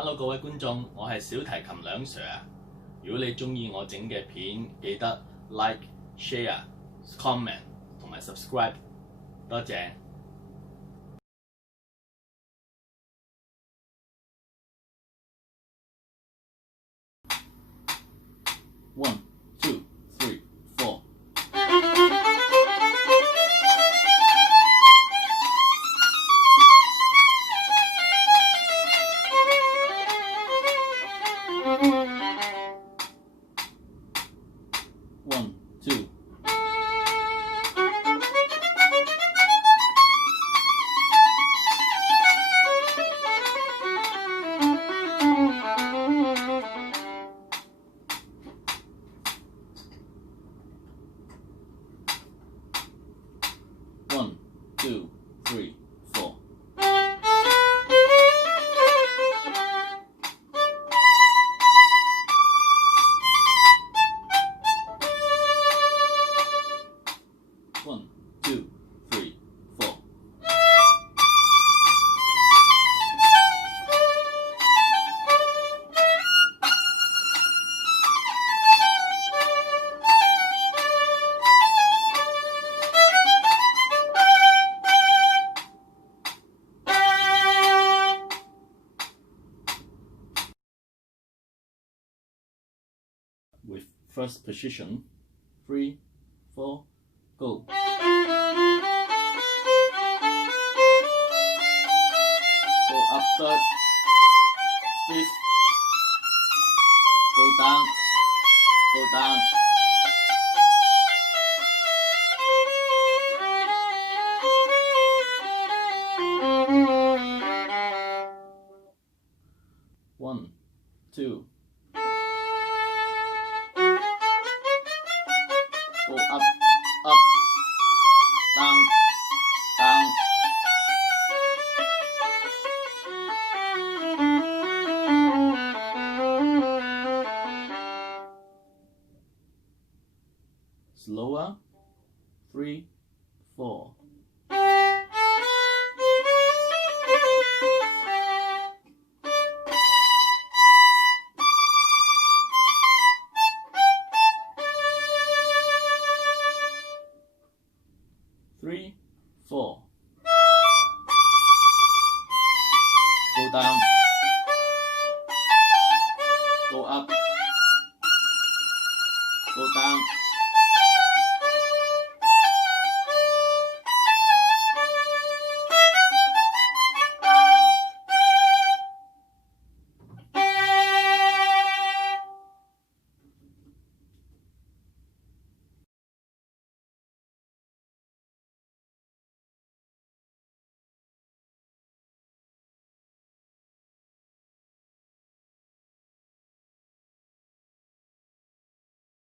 Hello 各位觀眾，我係小提琴兩 Sir 啊！如果你中意我整嘅片，記得 like、share、comment 同埋 subscribe， 多謝。1, 2, 3, 4。1, 2。1, 2, 3, 4。1, 2, 3, 4。With first position, 3, 4, go. Go up third, fifth, go down, go down. One, two. Go up, up, down, down. Slower, 3, 4. Three, 4. Go down. Go up. Go down.